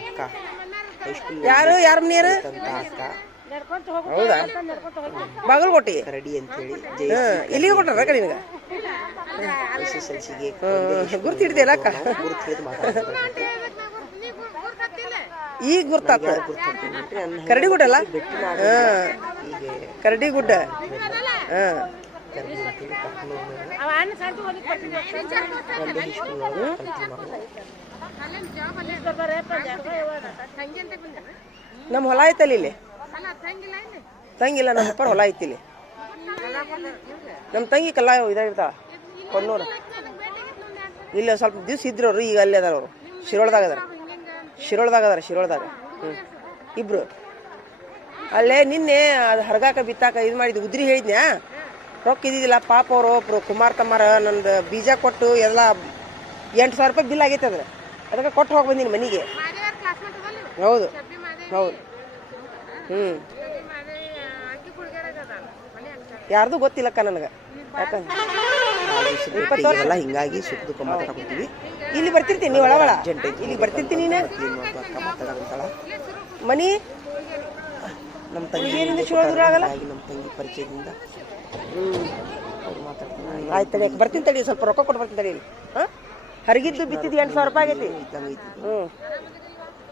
ಅಕ್ಕ ಹೈಸ್ಕೂಲ್ ಯಾರ ಮನೆಯರು ಅಕ್ಕ ಹೌದಾ ಬಾಗಲಕೋಟೆ ಕರಡಿ ಅಂತೇಳಿ ಇಲ್ಲಿಗೆ ಕೊಟ್ಟಾರ ಕಡೆ ನಿನಗೆ SSLCಗೆ ಗುರ್ತು ಹಿಡಿದಿಲ್ಲ ಅಕ್ಕ ಗುರುತು ಹಿಡಿದು ಮಾತಾಡ್ತಾರೆ ಈಗ ಗುರ್ತಾತ ಕರಡಿ ಗುಡ್ಡ ಅಲ್ಲ ಕರಡಿ ಗುಡ್ಡ ನಮ್ಮ ಹೊಲ ಐತಲ್ಲ ಇಲ್ಲಿ ತಂಗಿಲ್ಲ ನಮ್ಮ ಅಪ್ಪರ ಹೊಲ ಐತಿ ಇಲ್ಲಿ ನಮ್ಮ ತಂಗಿ ಕಲ್ಲ ಇದಾಗಿರ್ತಾವ ಕೊನ್ನೂರು ಇಲ್ಲ ಸ್ವಲ್ಪ ದಿವ್ಸ ಇದ್ರು ಅವ್ರು ಈಗ ಅಲ್ಲಿ ಅದಾರ ಅವರು ಶಿರೋಳದಾಗ ಶಿರೋಳದಾಗ ಇಬ್ರು ಅಲ್ಲೇ ನಿನ್ನೆ ಅದು ಹರಗಾಕ ಬಿತ್ತಾಕ ಇದು ಮಾಡಿದ್ದು ಉದ್ರಿ ಹೇಳಿದ್ನ್ಯಾ ರೊಕ್ಕ ಇದ್ದಿದ್ದಿಲ್ಲ ಪಾಪ ಅವರು ಒಬ್ರು ಕುಮಾರ್ ತಮ್ಮಾರ ನಂದು ಬೀಜ ಕೊಟ್ಟು ಎಲ್ಲ 8,000 ರೂಪಾಯಿ ಬಿಲ್ ಆಗೈತೆ ಅದ್ರ ಅದಕ್ಕೆ ಕೊಟ್ಟು ಹೋಗಿ ಬಂದೀನಿ ಮನೆಗೆ ಹೌದು ಯಾರ್ದು ಗೊತ್ತಿಲ್ಲಕ್ಕ ನನಗೆ ಯಾಕಂದ್ರೆ ಹಿಂಗಾಗಿ ಸುಖ ದುಃಖ ಮಾತಾಡ್ಕೊತೀವಿ ಇಲ್ಲಿ ಬರ್ತಿರ್ತೀನಿ ನೀವು ಒಳ ಇಲ್ಲಿ ಬರ್ತಿರ್ತೀನಿ ಮನಿ ನಮ್ಮ ತಂಗಿ ಆಗಲ್ಲ ನಮ್ಮ ತಂಗಿ ಪರಿಚಯದಿಂದ ಆಯ್ತು ಬರ್ತೀನಿ ತಡಿ ಸ್ವಲ್ಪ ರೊಕ್ಕ ಕೊಟ್ಟು ಬರ್ತೀನಿ ತಡಿ ಹಾಂ ಹರಿಗಿದ್ದು ಬಿತ್ತಿದ್ದು 8,000 ರೂಪಾಯಿ ಆಗೈತಿ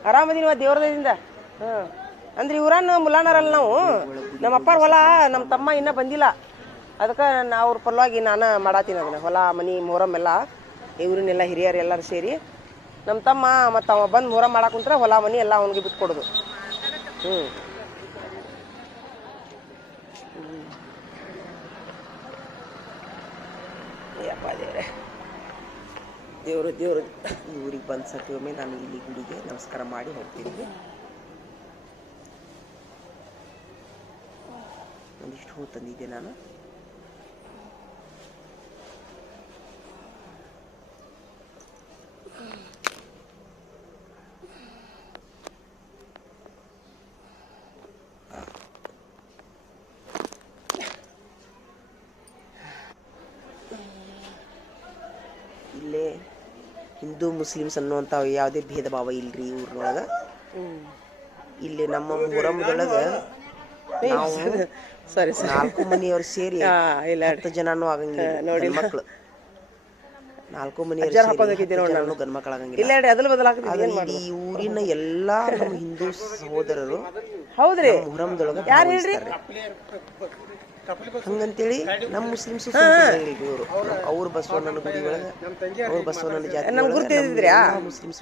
ಆರಾಮದೀನಿ ದೇವ್ರದಿಂದ ಅಂದ್ರೆ ಇವ್ರನ್ನ ಮುಲಾನರಲ್ಲ ನಾವು ನಮ್ಮ ಅಪ್ಪಾರ ಹೊಲ ನಮ್ಮ ತಮ್ಮ ಇನ್ನೂ ಬಂದಿಲ್ಲ ಅದಕ್ಕೆ ಅವ್ರ ಪರವಾಗಿ ನಾನು ಮಾಡತ್ತೀನಿ ಅದನ್ನ ಹೊಲ ಮನಿ ಮೊಹರಂ ಎಲ್ಲ ಇವ್ರನ್ನೆಲ್ಲ ಹಿರಿಯರು ಎಲ್ಲರೂ ಸೇರಿ ನಮ್ಮ ತಮ್ಮ ಮತ್ತು ಅವ ಬಂದು ಮೊಹರಂ ಮಾಡಕ್ಕೆ ಕುಂತ್ರೆ ಹೊಲ ಮನಿ ಎಲ್ಲ ಅವನಿಗೆ ಬಿಟ್ಟು ಕೊಡೋದು ಯಪ್ಪ ದೇವ್ರು ಊರಿಗೆ ಬಂದು ಸತಿ ಒಮ್ಮೆ ನಾನು ಇಲ್ಲಿ ಗುಡಿಗೆ ನಮಸ್ಕಾರ ಮಾಡಿ ಹೋಗ್ತೀನಿ ಒಂದಿಷ್ಟು ಹೂ ತಂದಿದ್ದೆ ನಾನು ಇಲ್ಲೇ ಹಿಂದೂ ಮುಸ್ಲಿಮ್ಸ್ ಅನ್ನುವಂಥ ಯಾವುದೇ ಭೇದ ಭಾವ ಇಲ್ರಿ ಊರಿನೊಳಗೆ ಇಲ್ಲಿ ನಮ್ಮ ಮೊಹರಂದೊಳಗೆ ನಾವು ಸರಿ 4 ಮನೆಯವ್ರು ಸೇರಿ 10 ಜನನೂ ಆಗಂಗಿಲ್ಲ ನೋಡಿ ಮಕ್ಕಳು 4 ಮನೆಯವರು ಗಂಡು ಮಕ್ಕಳು ಆಗಂಗಿಲ್ಲ ಈ ಊರಿನ ಎಲ್ಲಾ ನಮ್ಮ ಹಿಂದೂ ಸಹೋದರರು ಹೌದ್ರಿ ಮೊಹರಂದೊಳಗೆ ಹಂಗಂತೇಳಿ ನಮ್ಮ ಮುಸ್ಲಿಮ್ಸ್ ಅವ್ರ ಬಸವಣ್ಣನ ಗುಡಿ ಒಳಗೆ ಅವ್ರ ಬಸವಣ್ಣನ ಜಾತಿ ನಮ್ಗೆ ಗುರ್ತಿದ್ರಿ ಮುಸ್ಲಿಮ್ಸ್